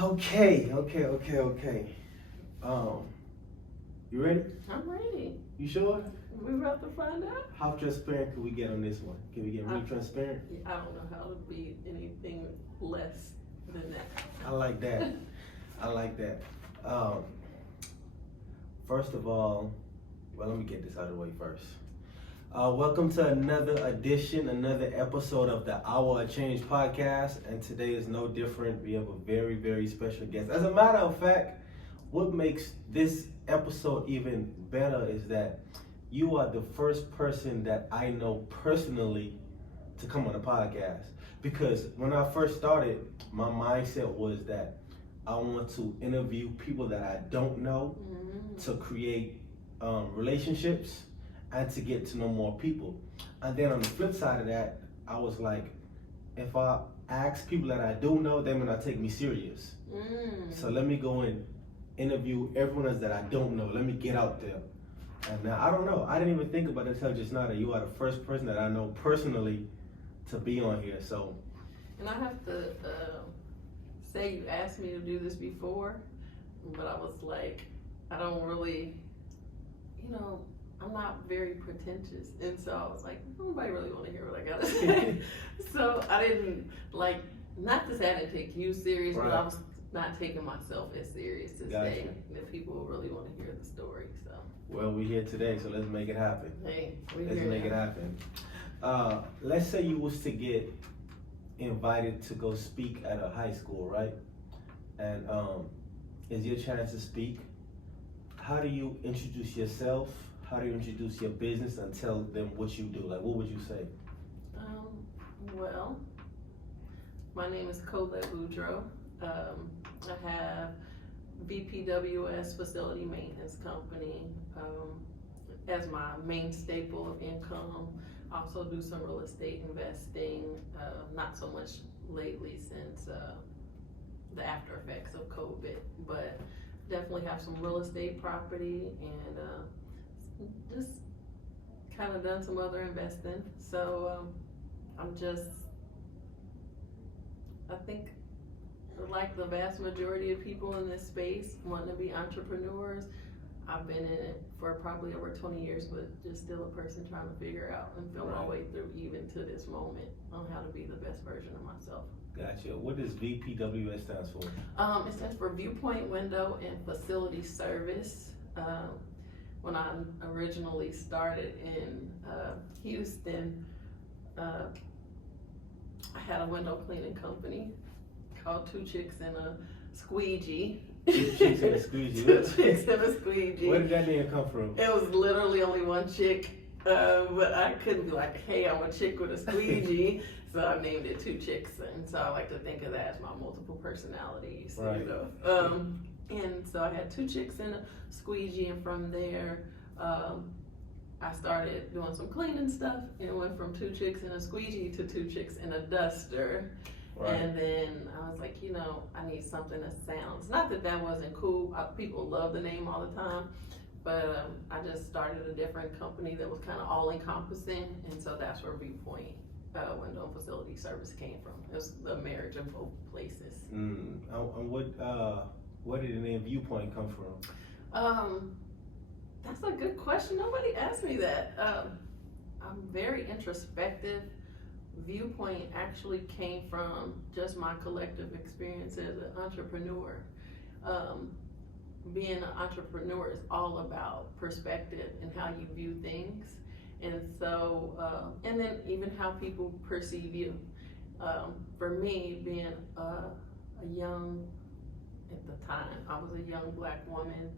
Okay. Um, you ready? I'm ready. You sure? We're about to find out. How transparent can we get on this one? Can we get really transparent? I don't know how to be anything less than that. I like that. I like that. Um, First of all, well, let me get this out of the way first. Welcome to another edition, another episode of the Hour of Change podcast, and today is no different. We have a very, very special guest. As a matter of fact, what makes this episode even better is that you are the first person that I know personally to come on the podcast. Because when I first started, my mindset was that I want to interview people that I don't know to create relationships and to get to know more people. And then on the flip side of that, I was like, if I ask people that I do know, they're gonna take me serious. So let me go and interview everyone else that I don't know. Let me get out there. And now, I don't know. I didn't even think about it until just now that you are the first person that I know personally to be on here. So, and I have to say, you asked me to do this before, but I was like, I don't really, I'm not very pretentious. And so I was like, nobody really want to hear what I got to say. So I didn't, not to say I didn't take you serious, right. But I was not taking myself as serious to Gotcha. say that people really want to hear the story. So. Well, we're here today, so let's make it happen. Hey, let's make it happen. Let's say you was to get invited to go speak at a high school, right? And it's your chance to speak. How do you introduce yourself? How do you introduce your business and tell them what you do? Like, what would you say? Well, my name is Kolet Boudreaux. I have VPWS Facility Maintenance Company as my main staple of income. I also do some real estate investing, not so much lately since the after effects of COVID, but definitely have some real estate property and just kind of done some other investing. So I think like the vast majority of people in this space wanting to be entrepreneurs, I've been in it for probably over 20 years, but just still a person trying to figure out and feel my way through even to this moment on how to be the best version of myself. Gotcha. What does VPWS stands for? It stands for Viewpoint Window and Facility Service. When I originally started in Houston, I had a window cleaning company called Two Chicks and a Squeegee. Two Chicks and a Squeegee. Two Chicks and a Squeegee. Where did that name come from? It was literally only one chick, but I couldn't be like, hey, I'm a chick with a squeegee. So I named it Two Chicks, and so I like to think of that as my multiple personalities. Right. And so I had Two Chicks and a Squeegee, and from there, I started doing some cleaning stuff, and it went from Two Chicks and a Squeegee to Two Chicks and a Duster. Right. And then I was like, I need something that sounds, not that that wasn't cool. People love the name all the time, but I just started a different company that was kind of all encompassing, and so that's where Viewpoint Window and Facility Service came from. It was the marriage of both places. And where did the name Viewpoint come from? That's a good question. Nobody asked me that. I'm very introspective. Viewpoint actually came from just my collective experience as an entrepreneur. Being an entrepreneur is all about perspective and how you view things. And so, and then even how people perceive you. For me, being a young, at the time, I was a young Black woman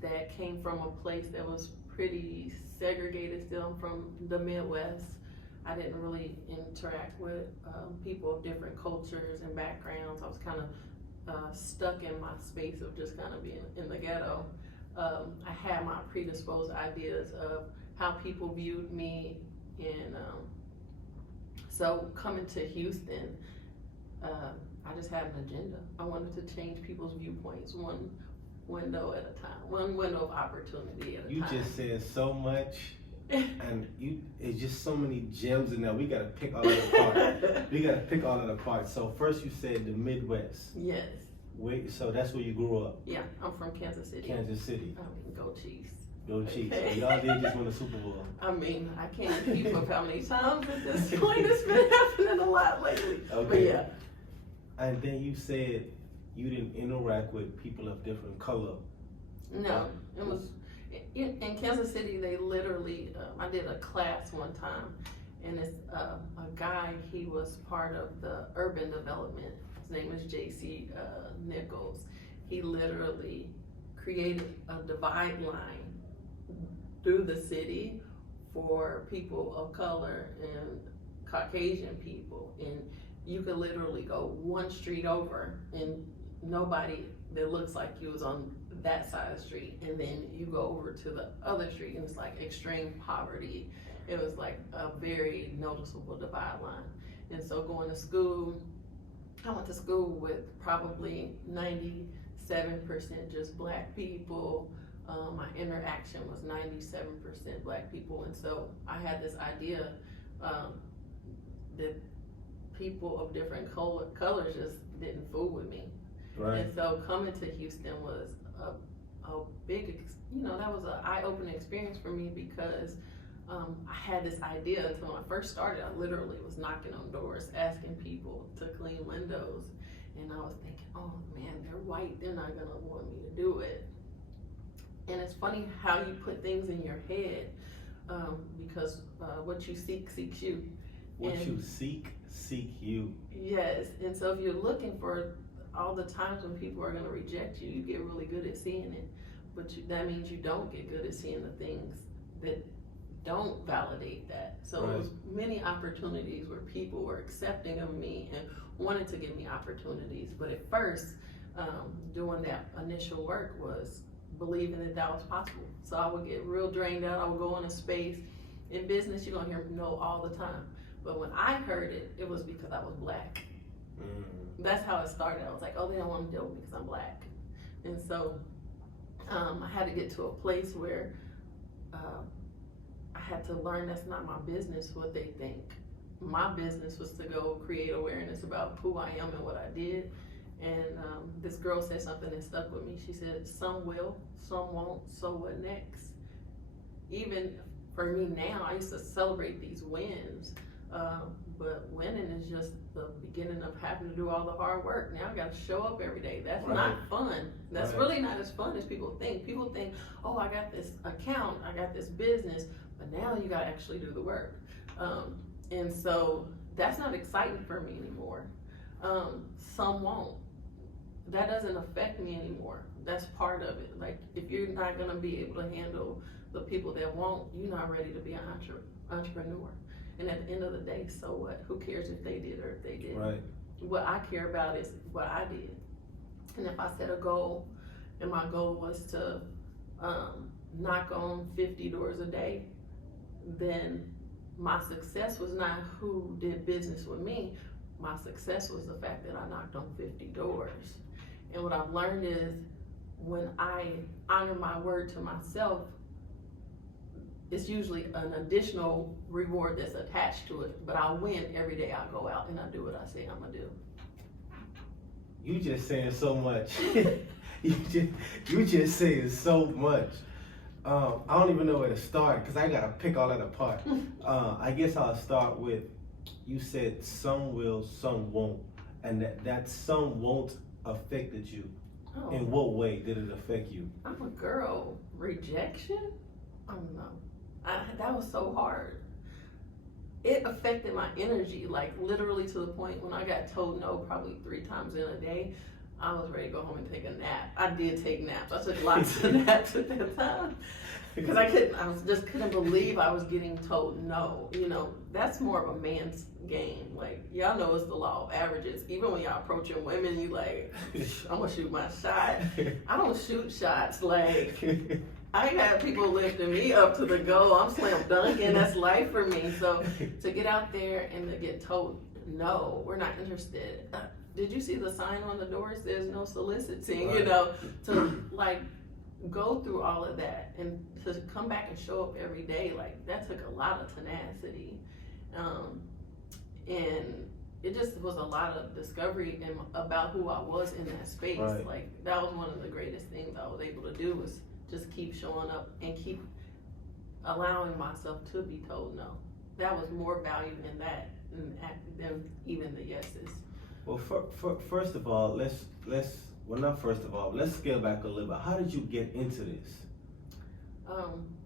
that came from a place that was pretty segregated still. I'm from the Midwest. I didn't really interact with people of different cultures and backgrounds. I was kind of stuck in my space of just kind of being in the ghetto. I had my predisposed ideas of how people viewed me, and so coming to Houston, I just had an agenda. I wanted to change people's viewpoints one window at a time, one window of opportunity at a time. You just said so much, and it's just so many gems in there. We gotta pick all of it apart. So first you said the Midwest. Yes. Wait, so that's where you grew up, Yeah, I'm from Kansas City. Kansas City. I mean, go Chiefs. Go Chiefs. Okay. So y'all did just win the Super Bowl. I mean, I can't keep up how many times at this point. It's been happening a lot lately. Okay. But yeah. And then you said you didn't interact with people of different color. No, it was in Kansas City. They literally, I did a class one time, and it's a guy. He was part of the urban development. His name is J.C. Nichols. He literally created a divide line through the city for people of color and Caucasian people, and you could literally go one street over and nobody that looks like you was on that side of the street, and then you go over to the other street and it's like extreme poverty. It was like a very noticeable divide line. And so going to school, I went to school with probably 97% just black people. My interaction was 97% black people, and so I had this idea that people of different colors just didn't fool with me. Right. And so coming to Houston was a big, that was an eye-opening experience for me, because I had this idea. Until when I first started, I literally was knocking on doors, asking people to clean windows, and I was thinking, oh man, they're white, they're not gonna want me to do it. And it's funny how you put things in your head, because what you seek seeks you. What And you seek you. yes, and so if you're looking for all the times when people are going to reject you, you get really good at seeing it. But that means you don't get good at seeing the things that don't validate that. So Right. There was many opportunities where people were accepting of me and wanted to give me opportunities. But at first, doing that initial work was believing that was possible. So I would get real drained out. I would go in a space. In business, you're going to hear no all the time. But when I heard it, it was because I was black. That's how it started. I was like, oh, they don't want to deal with me because I'm black. And so I had to get to a place where I had to learn that's not my business what they think. My business was to go create awareness about who I am and what I did. And this girl said something that stuck with me. She said, some will, some won't, so what next? Even for me now, I used to celebrate these wins. But winning is just the beginning of having to do all the hard work. Now I got to show up every day. That's Right. not fun. That's Right. really not as fun as people think. People think, oh, I got this account, I got this business, but now you got to actually do the work. And so that's not exciting for me anymore. Some won't. That doesn't affect me anymore. That's part of it. Like, if you're not going to be able to handle the people that won't, you're not ready to be an entrepreneur. And at the end of the day, so what? Who cares if they did or if they didn't? Right. What I care about is what I did. And if I set a goal, and my goal was to knock on 50 doors a day, then my success was not who did business with me. My success was the fact that I knocked on 50 doors. And what I've learned is when I honor my word to myself, it's usually an additional reward that's attached to it, but I win every day I go out and I do what I say I'm gonna do. You just saying so much. you just saying so much. I don't even know where to start because I gotta pick all that apart. I guess I'll start with, you said some will, some won't, and that some won't affected you. Oh, In what way did it affect you? I'm a girl. Rejection? I don't know. That was so hard. It affected my energy, like literally to the point when I got told no probably 3 times in a day, I was ready to go home and take a nap. I did take naps. I took lots of naps at that time because I just couldn't believe I was getting told no. That's more of a man's game. Like, y'all know it's the law of averages. Even when y'all approaching women, you like, I'm gonna shoot my shot. I don't shoot shots. Like, I got people lifting me up to the goal. I'm slam dunking. That's life for me. So to get out there and to get told, no, we're not interested. Did you see the sign on the doors? There's no soliciting, to like go through all of that and to come back and show up every day. Like, that took a lot of tenacity. And it just was a lot of discovery about who I was in that space. Right. Like that was one of the greatest things I was able to do, was just keep showing up and keep allowing myself to be told no. That was more value in that than even the yeses. Well, first of all, let's not first of all, let's scale back a little bit. How did you get into this?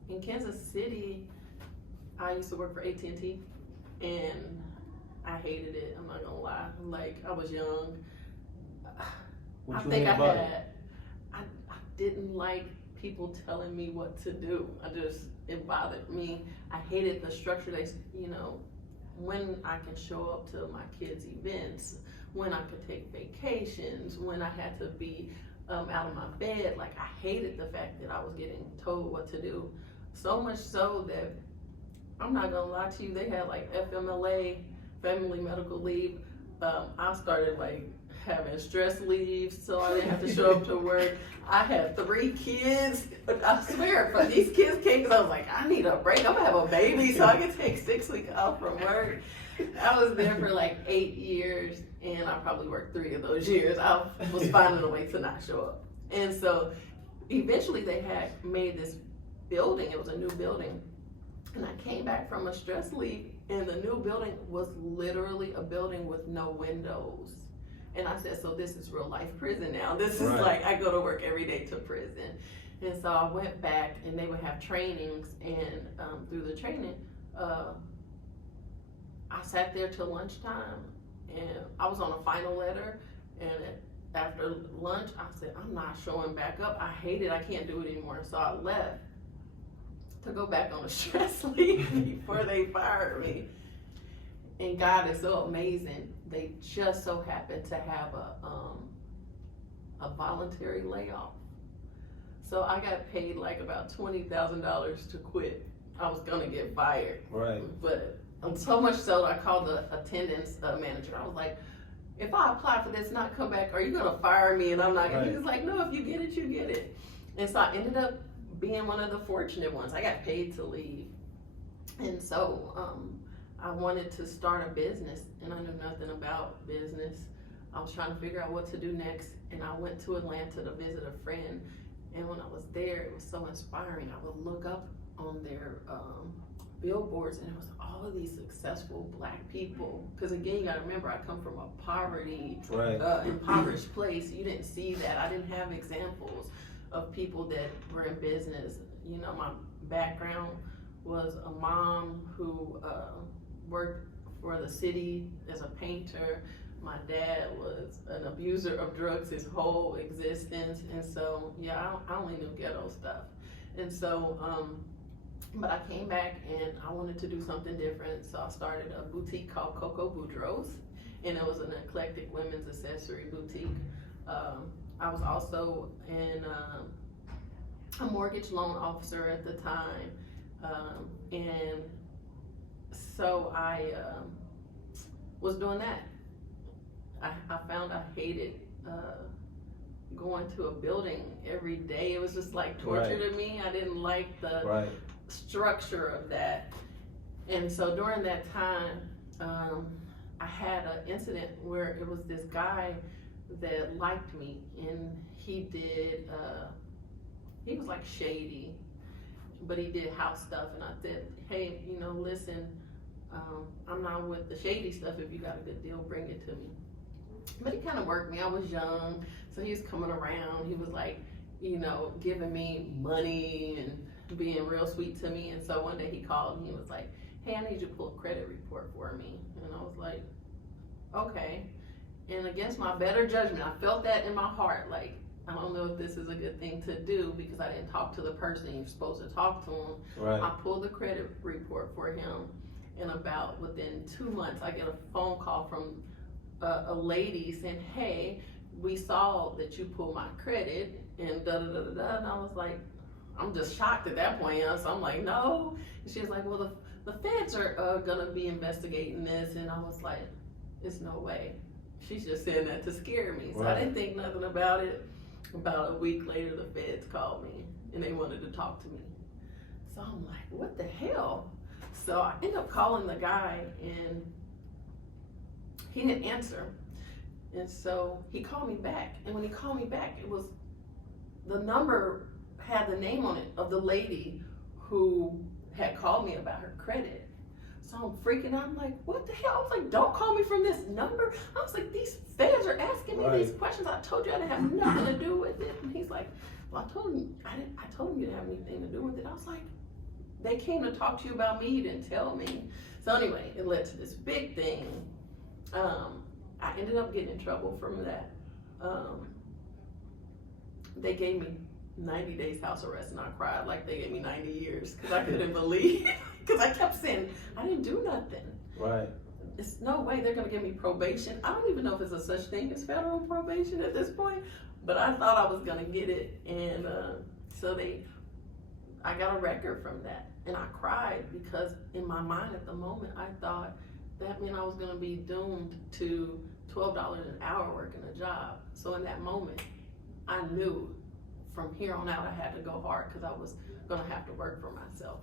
In Kansas City, I used to work for AT&T, and I hated it. I'm not gonna lie. Like, I was young. What I you think hate I about had. I didn't like people telling me what to do. It bothered me. I hated the structure. When I can show up to my kids' events, when I could take vacations, when I had to be out of my bed. Like, I hated the fact that I was getting told what to do. So much so that, I'm not gonna lie to you, they had like FMLA, family medical leave. I started like having stress leave so I didn't have to show up to work. I had 3 kids. I swear, for these kids came because I was like, I need a break. I'm gonna have a baby so I can take 6 weeks off from work. I was there for like 8 years, and I probably worked 3 of those years. I was finding a way to not show up. And so eventually they had made this building. It was a new building. And I came back from a stress leave, and the new building was literally a building with no windows. And I said, so this is real life prison now. This is like, I go to work every day to prison. And so I went back, and they would have trainings, and through the training, I sat there till lunchtime, and I was on a final letter, and after lunch, I said, I'm not showing back up. I hate it. I can't do it anymore. So I left to go back on a stress leave before they fired me. And God is so amazing. They just so happened to have a voluntary layoff. So I got paid like about $20,000 to quit. I was gonna get fired. Right. But so much so that I called the attendance manager. I was like, if I apply for this, not come back, are you gonna fire me? And I'm not. Right. He was like, no, if you get it, you get it. And so I ended up being one of the fortunate ones. I got paid to leave. And so I wanted to start a business, and I knew nothing about business. I was trying to figure out what to do next, and I went to Atlanta to visit a friend. And when I was there, it was so inspiring. I would look up on their billboards, and it was all of these successful Black people. Because again, you gotta remember, I come from a poverty, impoverished place. You didn't see that. I didn't have examples of people that were in business. You know, my background was a mom who worked for the city as a painter. My dad was an abuser of drugs his whole existence. And so, yeah, I only knew ghetto stuff. And so, but I came back and I wanted to do something different. So I started a boutique called Coco Boudreaux's, and it was an eclectic women's accessory boutique. I was also a mortgage loan officer at the time. And so I was doing that. I found I hated going to a building every day. It was just like torture to me. I didn't like the structure of that. And so during that time, I had an incident where it was this guy that liked me, and he was like shady, but he did house stuff. And I said, hey, listen, I'm not with the shady stuff. If you got a good deal, bring it to me. But he kind of worked me. I was young, so he was coming around. He was like, giving me money and being real sweet to me. And so one day he called and he was like, hey, I need you to pull a credit report for me. And I was like, okay. And against my better judgment, I felt that in my heart, like, I don't know if this is a good thing to do, because I didn't talk to the person you're supposed to talk to him. Right. I pulled the credit report for him, and within 2 months, I get a phone call from a lady saying, hey, we saw that you pulled my credit, and da-da-da-da-da. And I was like, I'm just shocked at that point. So I'm like, no. And she was like, well, the feds are gonna be investigating this. And I was like, there's no way. She's just saying that to scare me. So I didn't think nothing about it. About a week later, the feds called me, and they wanted to talk to me. So I'm like, what the hell? So I ended up calling the guy, and he didn't answer. And so he called me back. And when he called me back, it was, the number had the name on it of the lady who had called me about her credit. So I'm freaking out. I'm like, what the hell? I was like, don't call me from this number. I was like, these feds are asking me these questions. I told you I didn't have nothing to do with it. And he's like, well, I told him you didn't have anything to do with it. I was like, they came to talk to you about me. You didn't tell me. So anyway, it led to this big thing. I ended up getting in trouble from that. They gave me 90 days house arrest, and I cried like they gave me 90 years because I couldn't believe, because I kept saying, I didn't do nothing. Right. It's no way they're gonna give me probation. I don't even know if it's a such thing as federal probation at this point, but I thought I was gonna get it. And I got a record from that, and I cried because in my mind at the moment, I thought that meant I was gonna be doomed to $12 an hour working a job. So in that moment, I knew from here on out I had to go hard because I was gonna have to work for myself.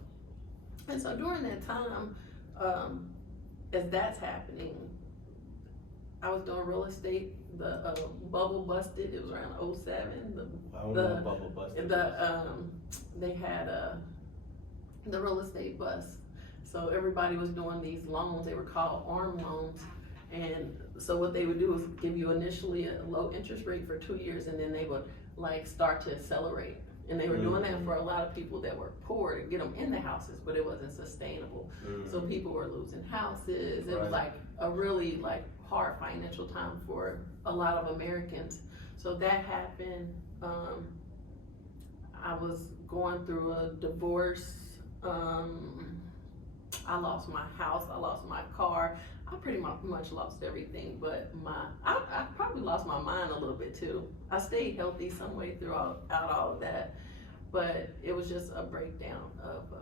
And so during that time, as that's happening, I was doing real estate. The bubble busted. It was around 07. Bubble busted. They had the real estate bust. So everybody was doing these loans. They were called ARM loans. And so what they would do is give you initially a low interest rate for 2 years, and then they would like start to accelerate. And they were doing that for a lot of people that were poor to get them in the houses, but it wasn't sustainable. So people were losing houses. It was like a really like hard financial time for a lot of Americans. So that happened. I was going through a divorce. I lost my house. I lost my car. I pretty much lost everything, but I probably lost my mind a little bit too. I stayed healthy some way throughout all of that, but it was just a breakdown of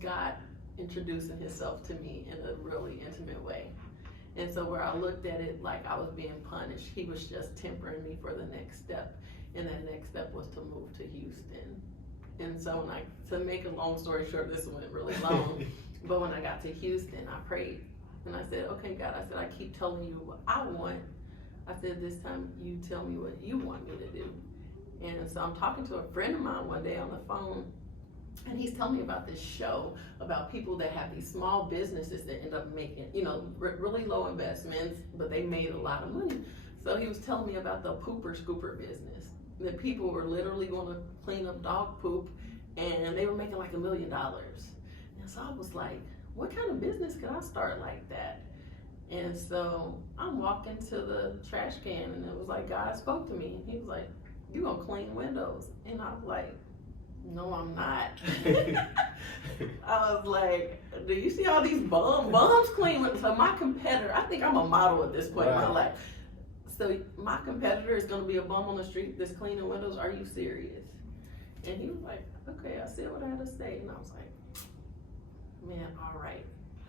God introducing himself to me in a really intimate way. And so where I looked at it like I was being punished, he was just tempering me for the next step. And that next step was to move to Houston. And so to make a long story short, this went really long, but when I got to Houston, I prayed. And I said, okay, God, I said, I keep telling you what I want. I said, this time you tell me what you want me to do. And so I'm talking to a friend of mine one day on the phone, and he's telling me about this show about people that have these small businesses that end up making, really low investments, but they made a lot of money. So he was telling me about the pooper scooper business, that people were literally going to clean up dog poop, and they were making like $1 million. And so I was like, what kind of business could I start like that? And so I'm walking to the trash can, and it was like God spoke to me. He was like, you gonna clean windows? And I was like, no, I'm not. I was like, do you see all these bums clean windows? So my competitor, I think I'm a model at this point in my life. So my competitor is gonna be a bum on the street that's cleaning windows. Are you serious? And he was like, okay, I said what I had to say. And I was like, man, all right.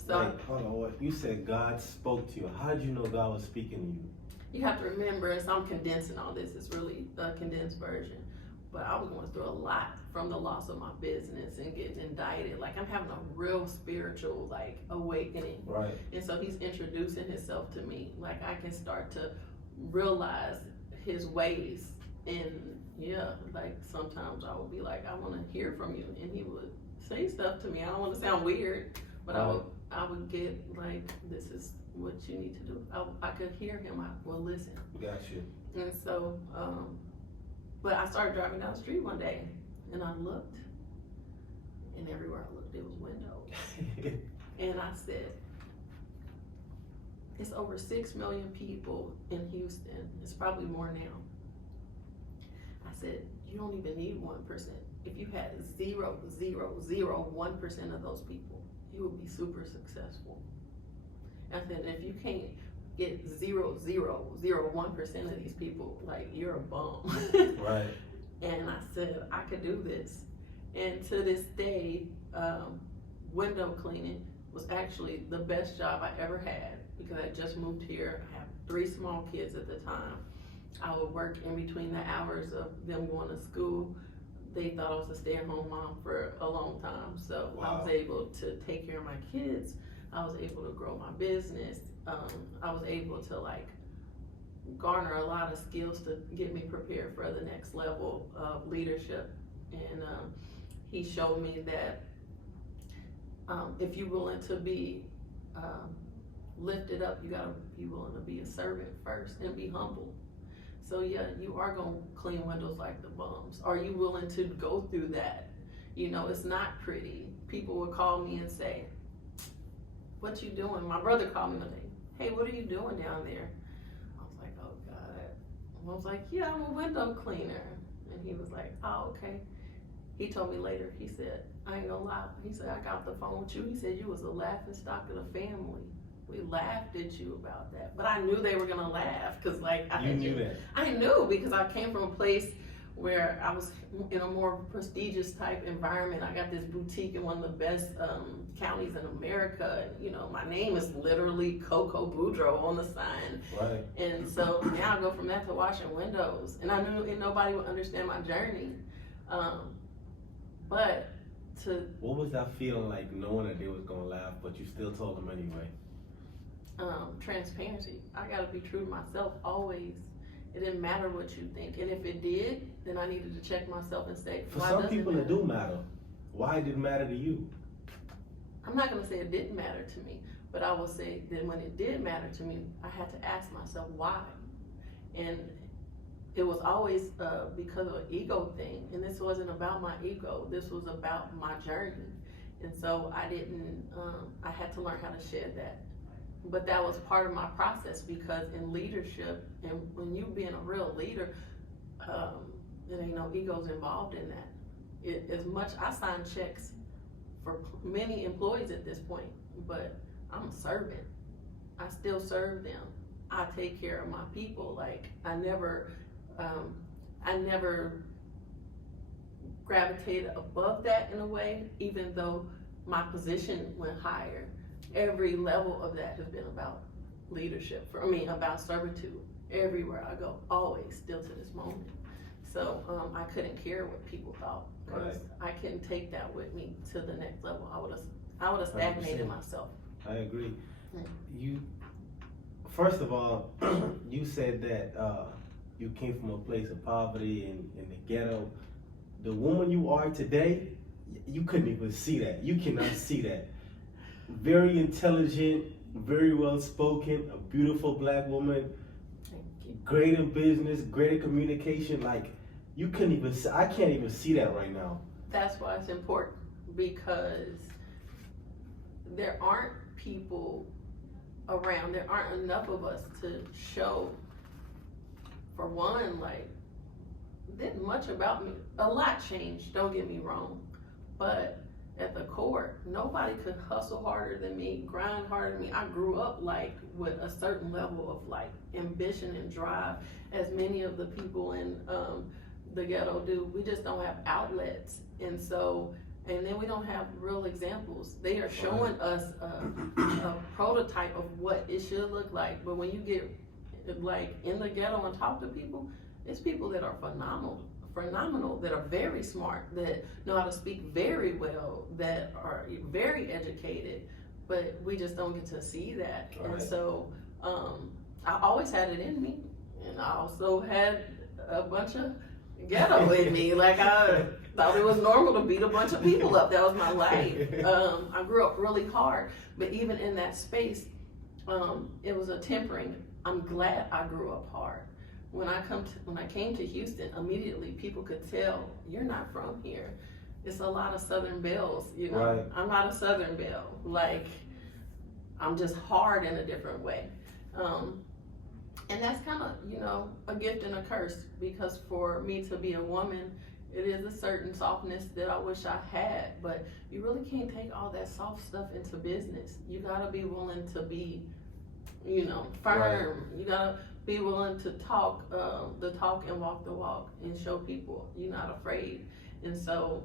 So wait, hold on. You said God spoke to you. How did you know God was speaking to you? You have to remember, so I'm condensing all this. It's really a condensed version. But I was going through a lot from the loss of my business and getting indicted. Like I'm having a real spiritual awakening. Right. And so he's introducing himself to me. Like I can start to realize his ways. And yeah, like sometimes I would be like, I want to hear from you. And he would say stuff to me. I don't want to sound weird, but I would get like, this is what you need to do. I could hear him. I will listen. Got you. And so, but I started driving down the street one day, and I looked, and everywhere I looked, it was windows. And I said, it's over 6 million people in Houston. It's probably more now. I said, you don't even need 1%. If you had 0.001% of those people, you would be super successful. And I said, if you can't get 0.001% of these people, like you're a bum. Right. And I said, I could do this. And to this day, window cleaning was actually the best job I ever had because I just moved here. I have 3 small kids at the time. I would work in between the hours of them going to school. They thought I was a stay-at-home mom for a long time. So I was able to take care of my kids. I was able to grow my business. I was able to like garner a lot of skills to get me prepared for the next level of leadership. And he showed me that if you're willing to be lifted up, you gotta be willing to be a servant first and be humble. So yeah, you are gonna clean windows like the bums. Are you willing to go through that? You know, it's not pretty. People would call me and say, "What you doing?" My brother called me one day, "Hey, what are you doing down there?" I was like, "Oh God." I was like, "Yeah, I'm a window cleaner." And he was like, "Oh, okay." He told me later, he said, "I ain't gonna lie." He said, "I got off the phone with you." He said, "You was the laughing stock of the family. We laughed at you about that." But I knew they were gonna laugh, because like You knew that. I knew, because I came from a place where I was in a more prestigious type environment. I got this boutique in one of the best counties in America. And, you know, my name is literally Coco Boudreaux on the sign. Right. And so now I go from that to washing windows. And I knew nobody would understand my journey. But to... What was that feeling like, knowing that they was gonna laugh, but you still told them anyway? Transparency. I gotta be true to myself always. It didn't matter what you think. And if it did, then I needed to check myself and say, for some people it do matter. Why did it matter to you? I'm not gonna say it didn't matter to me, but I will say that when it did matter to me, I had to ask myself why. And it was always because of an ego thing. And this wasn't about my ego. This was about my journey. And so I didn't, I had to learn how to shed that. But that was part of my process, because in leadership, and when you being a real leader, there ain't no egos involved in that. As much, I sign checks for many employees at this point, but I'm a servant. I still serve them. I take care of my people. Like I never gravitated above that in a way, even though my position went higher. Every level of that has been about leadership about servitude. Everywhere I go, always, still to this moment. So I couldn't care what people thought, because I couldn't take that with me to the next level. I would have stagnated 100%. myself. I agree. You, first of all, you said that you came from a place of poverty in the ghetto. The woman you are today, you couldn't even see that. You cannot see that. Very intelligent, very well spoken, a beautiful black woman, great in business, great in communication. Like you couldn't even see, I can't even see that right now. That's why it's important, because there aren't people around, there aren't enough of us to show. For one, like, didn't much about me. A lot changed, don't get me wrong, but at the core, nobody could hustle harder than me, grind harder than me. I grew up like with a certain level of like ambition and drive, as many of the people in the ghetto do. We just don't have outlets, and then we don't have real examples. They are showing us a prototype of what it should look like, but when you get like in the ghetto and talk to people, it's people that are phenomenal, that are very smart, that know how to speak very well, that are very educated, but we just don't get to see that. And so I always had it in me, and I also had a bunch of ghetto in me. Like I thought it was normal to beat a bunch of people up. That was my life. I grew up really hard, but even in that space, it was a tempering. I'm glad I grew up hard. When I came to Houston, immediately people could tell, you're not from here. It's a lot of Southern belles, you know. Right. I'm not a Southern belle. Like, I'm just hard in a different way. And that's kind of, you know, a gift and a curse, because for me to be a woman, it is a certain softness that I wish I had, but you really can't take all that soft stuff into business. You gotta be willing to be, you know, firm. Right. You gotta be willing to talk the talk and walk the walk, and show people you're not afraid. And so,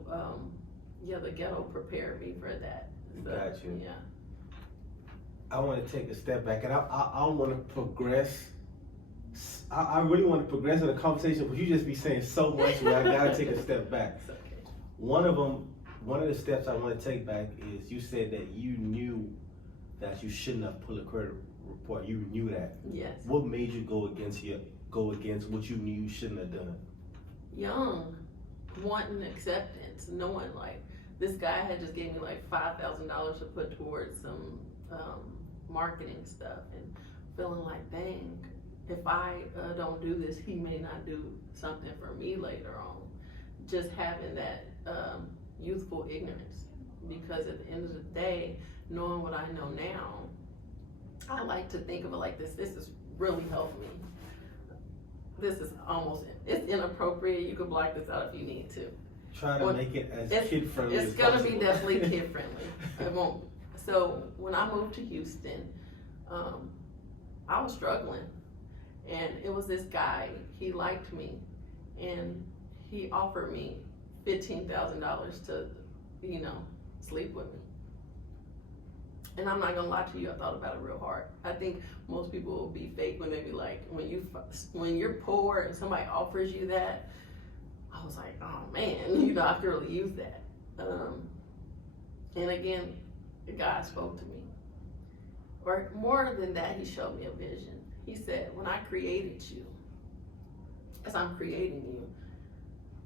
yeah, the ghetto prepared me for that. So, got you. Yeah. I want to take a step back, and I want to progress. I really want to progress in the conversation, but you just be saying so much where I gotta take a step back. It's okay. One of the steps I want to take back is you said that you knew that you shouldn't have pulled a career report. You knew that. Yes. What made you go against what you knew you shouldn't have done? Young, wanting acceptance, knowing like this guy had just gave me like $5,000 to put towards some marketing stuff, and feeling like, dang, if I don't do this, he may not do something for me later on. Just having that youthful ignorance, because at the end of the day, knowing what I know now, I like to think of it like this. This has really helped me. This is it's inappropriate. You can block this out if you need to. Try to make it as kid friendly as possible. It's gonna be definitely kid friendly. It won't. So when I moved to Houston, I was struggling, and it was this guy. He liked me, and he offered me $15,000 to, sleep with me. And I'm not gonna lie to you, I thought about it real hard. I think most people will be fake when they be like, when you're poor and somebody offers you that. I was like, oh man, I could really use that. And again, God spoke to me. Or more than that, he showed me a vision. He said, when I created you, as I'm creating you,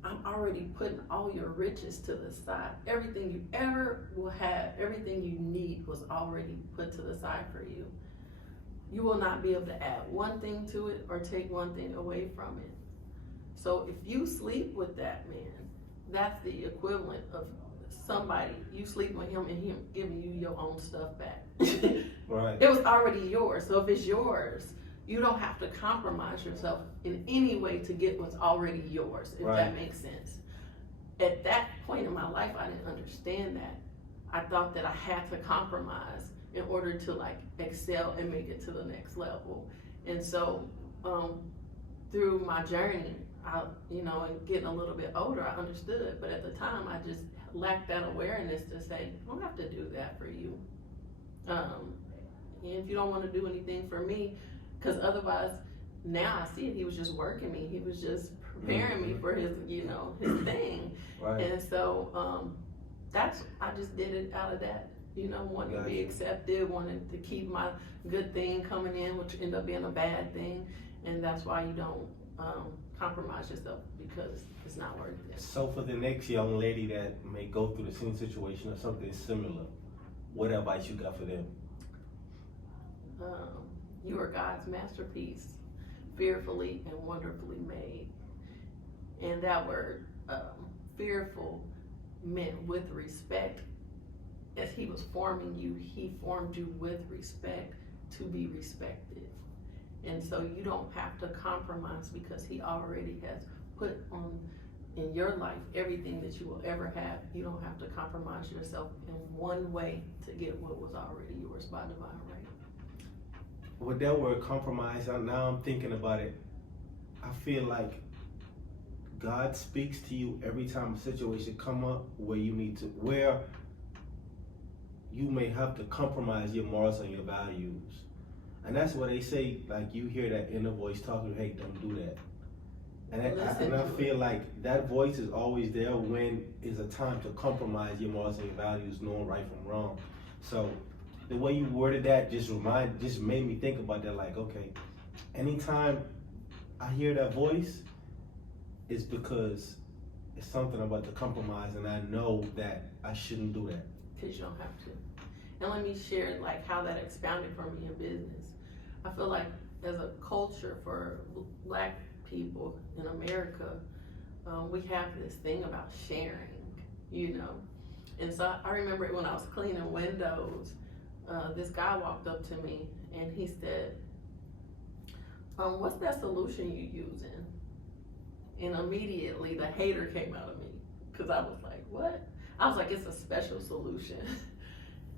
I'm already putting all your riches to the side. Everything you ever will have, everything you need was already put to the side for you. You will not be able to add one thing to it or take one thing away from it. So if you sleep with that man, that's the equivalent of somebody, you sleep with him and him giving you your own stuff back. Right. It was already yours. So if it's yours, you don't have to compromise yourself in any way to get what's already yours, if that makes sense. At that point in my life, I didn't understand that. I thought that I had to compromise in order to excel and make it to the next level. And so through my journey, and getting a little bit older, I understood. But at the time, I just lacked that awareness to say, I don't have to do that for you. And if you don't want to do anything for me, because otherwise, now I see it, he was just working me. He was just preparing me for his, his thing. Right. And so I just did it out of that, wanting to be accepted, wanting to keep my good thing coming in, which ended up being a bad thing. And that's why you don't compromise yourself, because it's not worth it. So for the next young lady that may go through the same situation or something similar, what advice you got for them? You are God's masterpiece, fearfully and wonderfully made. And that word, fearful, meant with respect. As he was forming you, he formed you with respect to be respected. And so you don't have to compromise, because he already has put on in your life everything that you will ever have. You don't have to compromise yourself in one way to get what was already yours by divine right. With that word compromise, now I'm thinking about it. I feel like God speaks to you every time a situation come up where you may have to compromise your morals and your values. And that's what they say, like you hear that inner voice talking, hey, don't do that. And I feel like that voice is always there when it's a time to compromise your morals and your values, knowing right from wrong. So the way you worded that just made me think about that, like, okay, anytime I hear that voice, it's because it's something about the compromise, and I know that I shouldn't do that. Because you don't have to. And let me share how that expounded for me in business. I feel like as a culture for Black people in America, we have this thing about sharing, And so I remember when I was cleaning windows, this guy walked up to me and he said, what's that solution you using? And immediately the hater came out of me, because I was like, what? I was like, it's a special solution.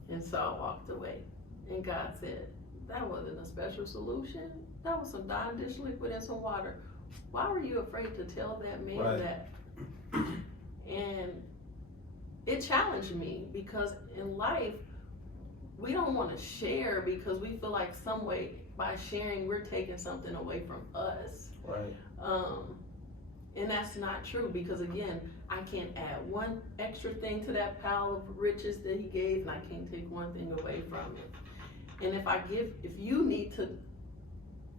And so I walked away, and God said, that wasn't a special solution. That was some Dawn dish liquid and some water. Why were you afraid to tell that man that? And it challenged me, because in life, we don't want to share because we feel like some way by sharing, we're taking something away from us. Right. And that's not true, because again, I can't add one extra thing to that pile of riches that he gave, and I can't take one thing away from it. And if you need to,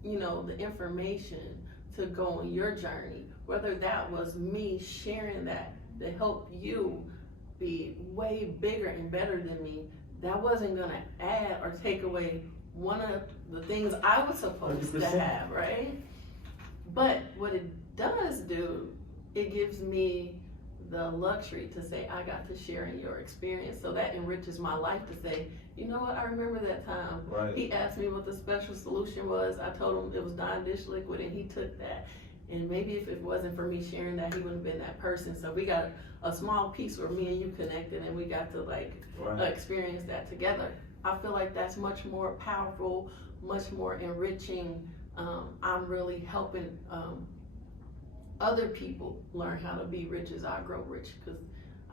the information to go on your journey, whether that was me sharing that to help you be way bigger and better than me, that wasn't gonna add or take away one of the things I was supposed 100%. to have, right? But what it does do, it gives me the luxury to say, I got to share in your experience. So that enriches my life to say, you know what, I remember that time. Right. He asked me what the special solution was. I told him it was Dawn dish liquid, and he took that. And maybe if it wasn't for me sharing that, he wouldn't have been that person. So we got a small piece where me and you connected, and we got to experience that together. I feel like that's much more powerful, much more enriching. I'm really helping other people learn how to be rich as I grow rich, because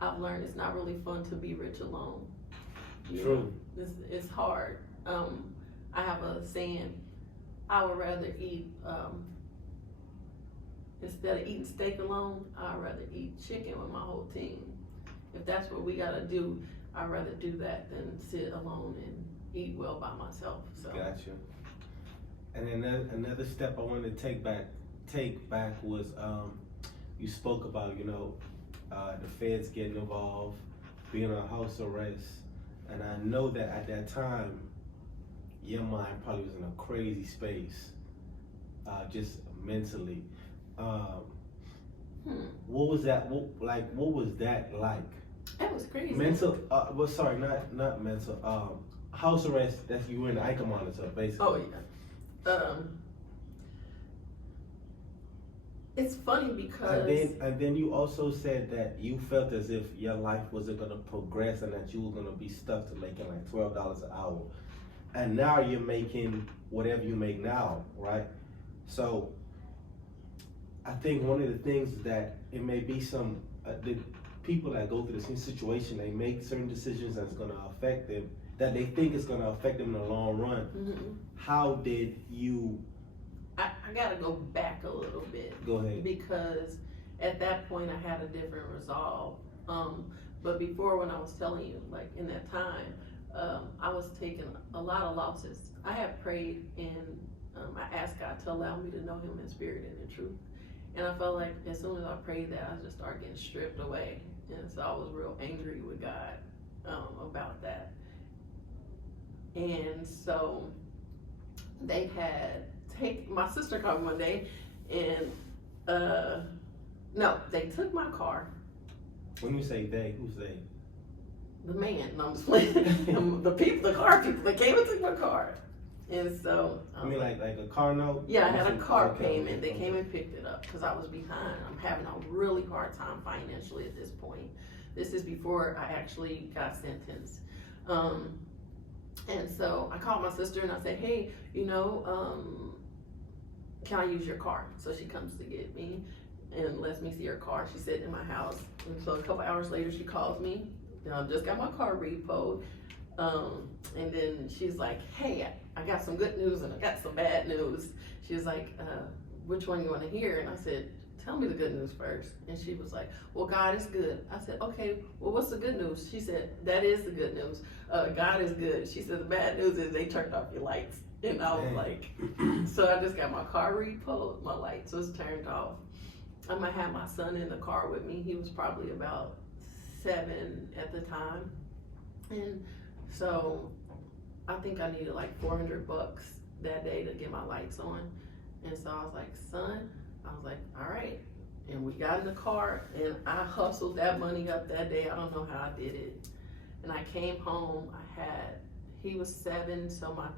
I've learned it's not really fun to be rich alone. True. It's hard. I have a saying, I would rather eat, instead of eating steak alone, I'd rather eat chicken with my whole team. If that's what we gotta do, I'd rather do that than sit alone and eat well by myself. So. Gotcha. And then another step I wanted to take back was you spoke about the feds getting involved, being on house arrest, and I know that at that time your mind probably was in a crazy space, just mentally. What was that? What was that like? That was crazy. Mental. Well, sorry, not mental. House arrest. That's you were in the Ica monitor, basically. Oh yeah. It's funny because. And then you also said that you felt as if your life wasn't gonna progress and that you were gonna be stuck to making like $12 an hour, and now you're making whatever you make now, right? So. I think one of the things is that it may be the people that go through the same situation, they make certain decisions that's going to affect them, that they think is going to affect them in the long run. Mm-hmm. How did you? I got to go back a little bit. Go ahead. Because at that point I had a different resolve. But before, when I was telling you, like in that time, I was taking a lot of losses. I had prayed and I asked God to allow me to know Him in spirit and in truth. And I felt like as soon as I prayed that, I just started getting stripped away. And so I was real angry with God about that. And so they had my sister called me one day, and they took my car. When you say they, who's they? The man, no, I'm just playing. the car people that came and took my car. And so, I mean, like a car note? Yeah, I had a car payment. They came and picked it up because I was behind. I'm having a really hard time financially at this point. This is before I actually got sentenced. And so I called my sister and I said, hey, can I use your car? So she comes to get me and lets me see her car. She's sitting in my house. And so a couple hours later, she calls me. I just got my car repoed. And then she's like, hey, I got some good news and I got some bad news. She was like, which one you want to hear? And I said, tell me the good news first. And she was like, well, God is good. I said, okay, well, what's the good news? She said, that is the good news. God is good. She said, the bad news is they turned off your lights. And I was like, so I just got my car repoed, my lights was turned off. I had my son in the car with me. He was probably about 7 at the time. And so I think I needed like $400 that day to get my lights on. And so I was like, son, all right. And we got in the car and I hustled that money up that day. I don't know how I did it. And I came home, he was 7, so my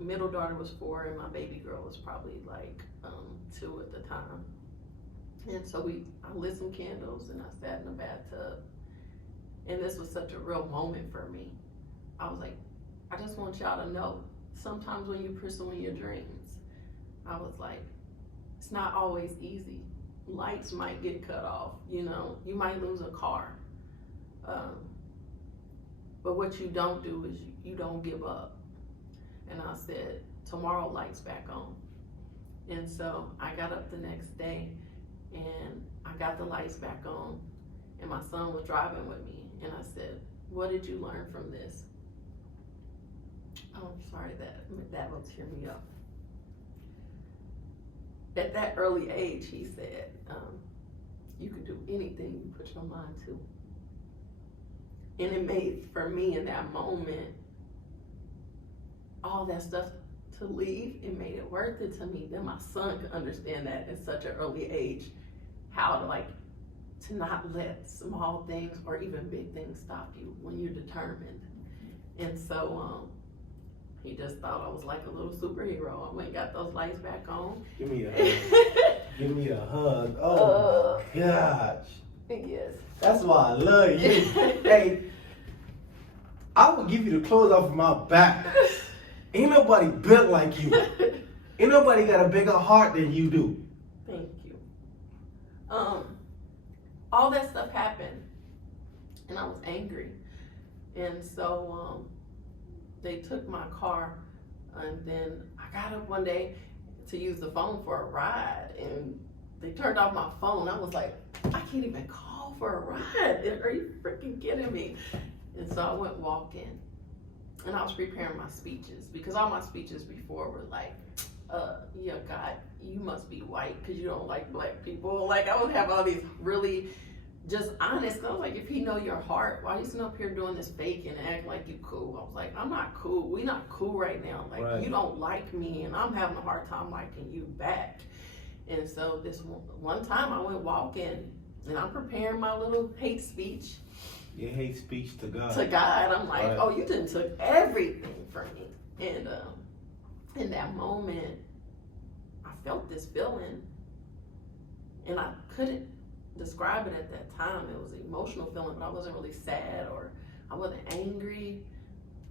middle daughter was 4 and my baby girl was probably like 2 at the time. And so I lit some candles and I sat in the bathtub. And this was such a real moment for me. I was like, I just want y'all to know, sometimes when you're pursuing your dreams, I was like, it's not always easy. Lights might get cut off, you might lose a car. But what you don't do is you don't give up. And I said, tomorrow lights back on. And so I got up the next day and I got the lights back on and my son was driving with me. And I said, what did you learn from this? Oh, sorry, that will tear me up. At that early age, he said, you can do anything you put your mind to. And it made, for me in that moment, all that stuff to leave, it made it worth it to me. Then my son could understand that at such an early age, how to not let small things or even big things stop you when you're determined. And so he just thought I was like a little superhero. I went and got those lights back on. Give me a hug. Give me a hug. Oh my gosh. Yes. That's why I love you. Hey, I will give you the clothes off of my back. Ain't nobody built like you. Ain't nobody got a bigger heart than you do. Thank you. All that stuff happened, and I was angry. And so they took my car, and then I got up one day to use the phone for a ride, and they turned off my phone. I was like, I can't even call for a ride. Are you freaking kidding me? And so I went walking, and I was preparing my speeches, because all my speeches before were like, yeah, God, you must be white because you don't like black people. Like, I would have all these really just honest, cause I was like, if he know your heart, why are you sitting up here doing this fake and act like you cool? I was like, I'm not cool. We not cool right now. Like, right. You don't like me, and I'm having a hard time liking you back. And so this one time I went walking, and I'm preparing my little hate speech. Your hate speech to God. To God. I'm like, right. Oh, you done took everything from me. And in that moment, I felt this feeling, and I couldn't describe it at that time. It was an emotional feeling, but I wasn't really sad or I wasn't angry.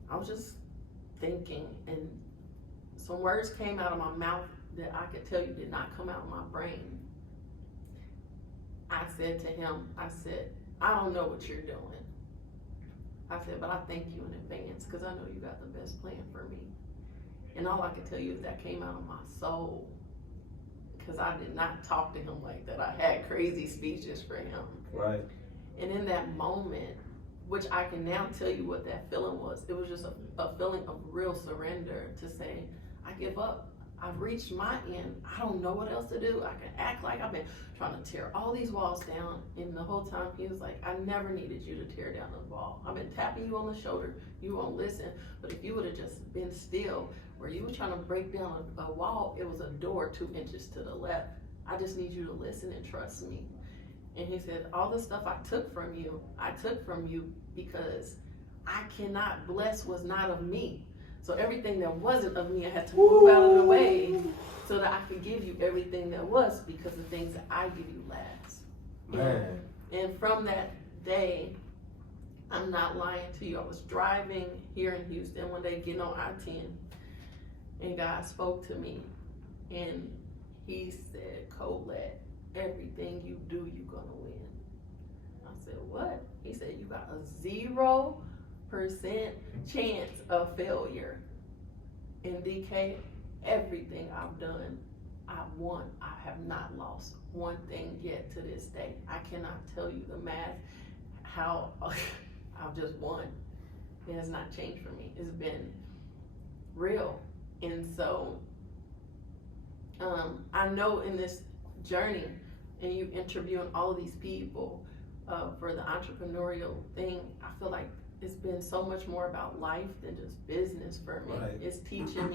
I was just thinking, and some words came out of my mouth that I could tell you did not come out of my brain. I said to him, I don't know what you're doing. I said, but I thank you in advance because I know you got the best plan for me. And all I could tell you is that came out of my soul, because I did not talk to him like that. I had crazy speeches for him. Right. And in that moment, which I can now tell you what that feeling was, it was just a feeling of real surrender to say, I give up. I've reached my end. I don't know what else to do. I can act like I've been trying to tear all these walls down. And the whole time he was like, I never needed you to tear down the wall. I've been tapping you on the shoulder. You won't listen. But if you would have just been still, where you were trying to break down a wall, it was a door 2 inches to the left. I just need you to listen and trust me. And he said, all the stuff I took from you because I cannot bless what's not of me. So everything that wasn't of me, I had to move out of the way so that I could give you everything that was, because the things that I give you last. Man. And from that day, I'm not lying to you, I was driving here in Houston one day, getting on I-10, and God spoke to me, and he said, Kolet, everything you do, you're gonna win. I said, what? He said, you got a 0% chance of failure. In DK, everything I've done, I've won. I have not lost one thing yet to this day. I cannot tell you the math, how I've just won. It has not changed for me. It's been real. And so I know in this journey, and you interviewing all of these people for the entrepreneurial thing, I feel like it's been so much more about life than just business for me. Right. It's teaching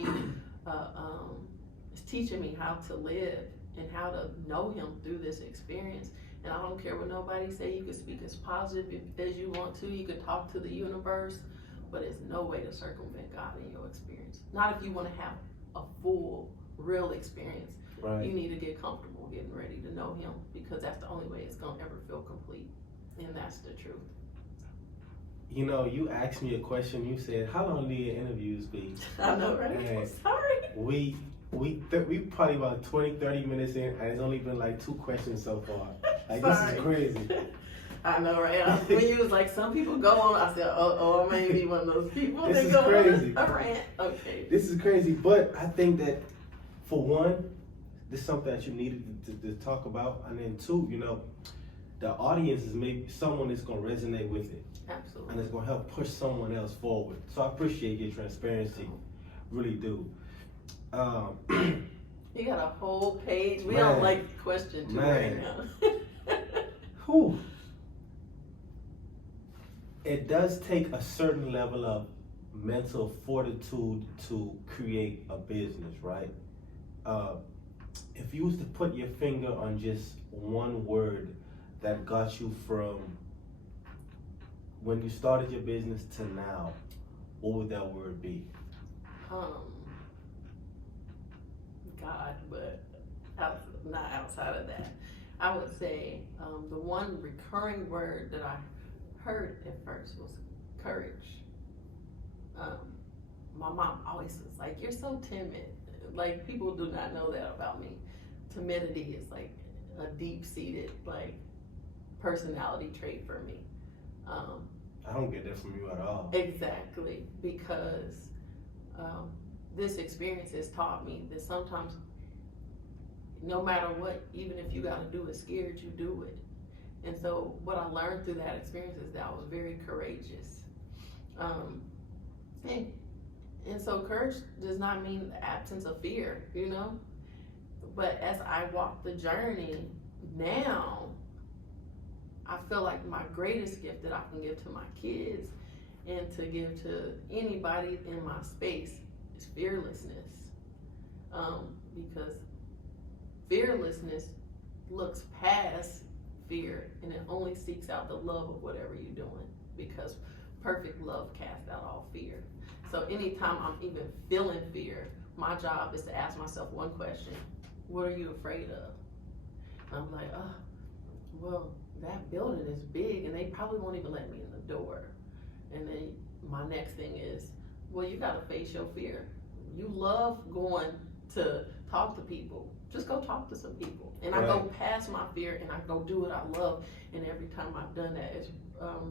me how to live and how to know him through this experience. And I don't care what nobody say. You can speak as positive as you want to. You can talk to the universe, but it's no way to circumvent God in your experience. Not if you want to have a full, real experience. Right. You need to get comfortable getting ready to know him, because that's the only way it's going to ever feel complete. And that's the truth. You know, you asked me a question. You said, how long do your interviews be? I know, right? And I'm sorry. We probably about 20, 30 minutes in, and it's only been like 2 questions so far. Like, Sorry. This is crazy. I know, right? When you was like, some people go on, I said, I may be one of those people. This that is go crazy. on a rant. Okay. This is crazy, but I think that, for one, this is something that you needed to talk about, and then 2, you know, the audience is maybe someone that's gonna resonate with it. Absolutely. And it's gonna help push someone else forward. So I appreciate your transparency, really do. You got a whole page. We Man. don't like question two right now. Whew. It does take a certain level of mental fortitude to create a business, right? If you was to put your finger on just one word that got you from when you started your business to now, what would that word be? God, but not outside of that. I would say the one recurring word that I heard at first was courage. My mom always was like, "You're so timid." Like, people do not know that about me. Timidity is like a deep-seated like personality trait for me. I don't get that from you at all. Exactly, because this experience has taught me that sometimes, no matter what, even if you got to do it scared, you do it. And so what I learned through that experience is that I was very courageous. And so courage does not mean the absence of fear, you know? But as I walk the journey now, I feel like my greatest gift that I can give to my kids and to give to anybody in my space is fearlessness. Because fearlessness looks past fear and it only seeks out the love of whatever you're doing, because perfect love casts out all fear. So anytime I'm even feeling fear, my job is to ask myself one question: what are you afraid of? I'm like, oh, well, that building is big and they probably won't even let me in the door. And then my next thing is, well, you gotta face your fear. You love going to talk to people. Just go talk to some people. And I go past my fear and I go do what I love. And every time I've done that, it's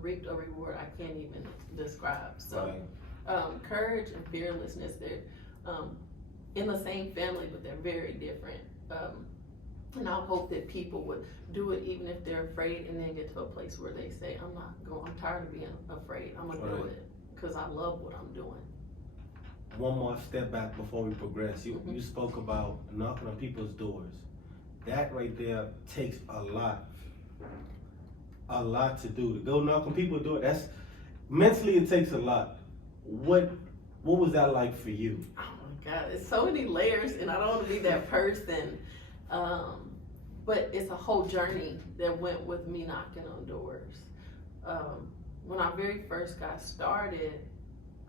reaped a reward I can't even describe. So courage and fearlessness, they're in the same family, but they're very different. And I hope that people would do it even if they're afraid, and then get to a place where they say, I'm tired of being afraid. I'm gonna do it because I love what I'm doing. One more step back before we progress. You spoke about knocking on people's doors. That right there takes a lot to do. To go knock on people's door, that's mentally it takes a lot. What was that like for you? Oh my God, it's so many layers, and I don't want to be that person. But it's a whole journey that went with me knocking on doors. When I very first got started,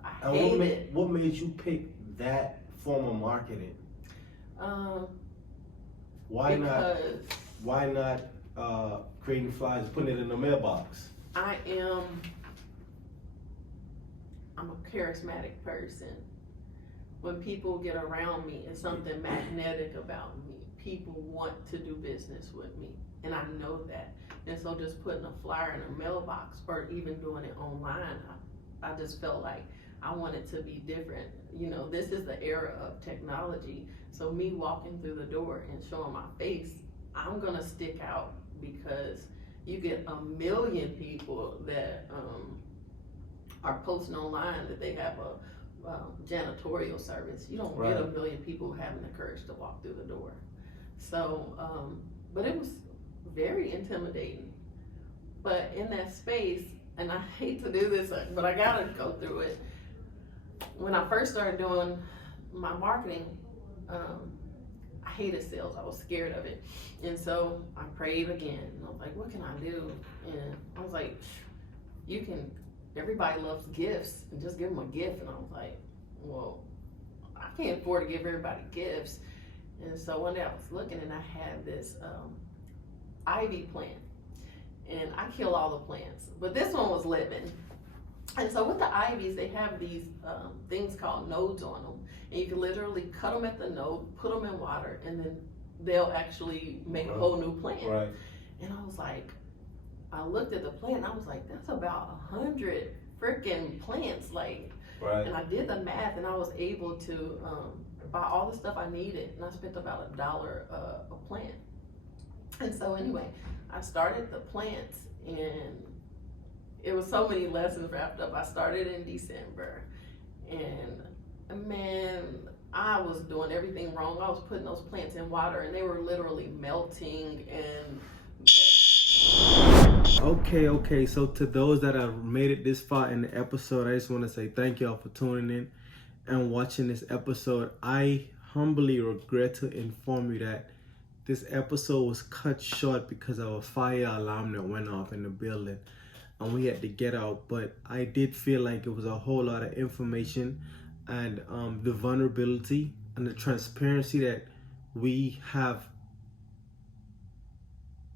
I hated it. What made you pick that form of marketing? Why not creating flyers, putting it in the mailbox? I'm a charismatic person. When people get around me, it's something magnetic about me. People want to do business with me, and I know that. And so just putting a flyer in a mailbox or even doing it online, I just felt like I wanted to be different. You know, this is the era of technology. So me walking through the door and showing my face, I'm gonna stick out, because you get a million people that are posting online that they have a janitorial service. You don't get a million people having the courage to walk through the door. So, but it was very intimidating. But in that space, and I hate to do this, but I gotta go through it. When I first started doing my marketing, I hated sales. I was scared of it. And so I prayed again. And I was like, what can I do? And I was like, everybody loves gifts, and just give them a gift. And I was like, well, I can't afford to give everybody gifts. And so one day I was looking and I had this ivy plant, and I kill all the plants, but this one was living. And so with the ivies, they have these things called nodes on them, and you can literally cut them at the node, put them in water, and then they'll actually make a whole new plant. Right. And I was like, I looked at the plant and I was like, that's about 100 freaking plants, like. Right. And I did the math, and I was able to buy all the stuff I needed, and I spent about $1 a plant. And so anyway, I started the plants, and it was so many lessons wrapped up. I started in December, and man, I was doing everything wrong. I was putting those plants in water, and they were literally melting. And Okay. So to those that have made it this far in the episode, I just want to say thank y'all for tuning in and watching this episode. I humbly regret to inform you that this episode was cut short because of a fire alarm that went off in the building, and we had to get out. But I did feel like it was a whole lot of information, and the vulnerability and the transparency that we have,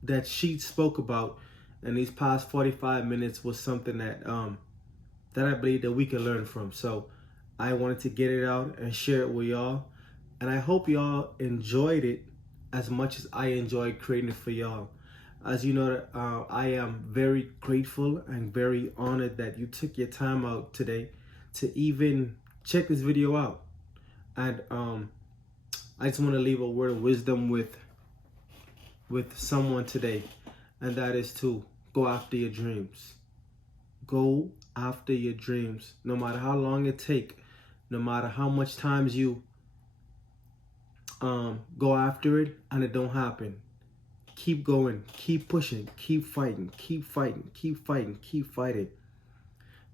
that she spoke about in these past 45 minutes, was something that that I believe that we can learn from. So I wanted to get it out and share it with y'all, and I hope y'all enjoyed it as much as I enjoyed creating it for y'all. As you know, I am very grateful and very honored that you took your time out today to even check this video out. And I just want to leave a word of wisdom with someone today, and that is to go after your dreams. Go after your dreams, no matter how long it take, no matter how much times you go after it and it don't happen. Keep going, keep pushing, keep fighting,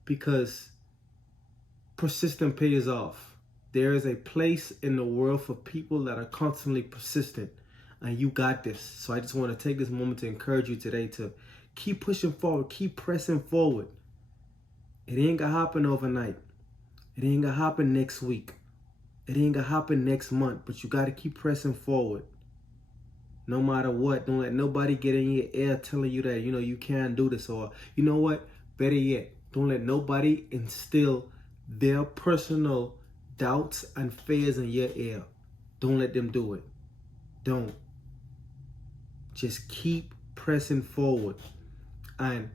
because persistent pays off. There is a place in the world for people that are constantly persistent, and you got this. So I just want to take this moment to encourage you today to keep pushing forward, keep pressing forward. It ain't gonna happen overnight. It ain't gonna happen next week. It ain't gonna happen next month, but you gotta keep pressing forward. No matter what, don't let nobody get in your ear telling you that, you can't do this, or, you know what, better yet, don't let nobody instill their personal doubts and fears in your ear. Don't let them do it. Don't. Just keep pressing forward and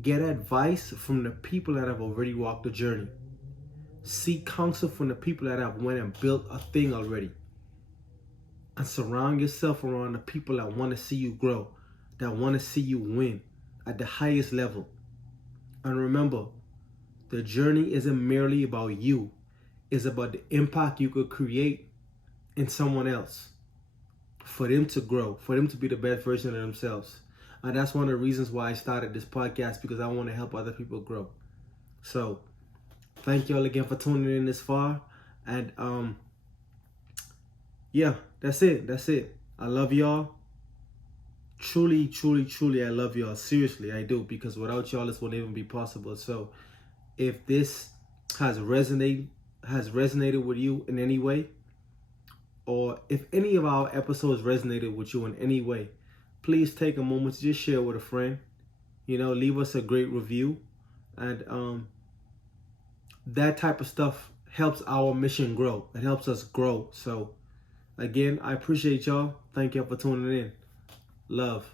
get advice from the people that have already walked the journey. Seek counsel from the people that have went and built a thing already. And surround yourself around the people that want to see you grow, that want to see you win at the highest level. And remember, the journey isn't merely about you. It's about the impact you could create in someone else, for them to grow, for them to be the best version of themselves. And that's one of the reasons why I started this podcast, because I want to help other people grow. So thank y'all again for tuning in this far. And yeah, that's it. I love y'all. Truly, I love y'all. Seriously, I do, because without y'all, this wouldn't even be possible. So if this has resonated with you in any way, or if any of our episodes resonated with you in any way, please take a moment to just share with a friend. Leave us a great review. And that type of stuff helps our mission grow. It helps us grow. So again, I appreciate y'all. Thank y'all for tuning in. Love.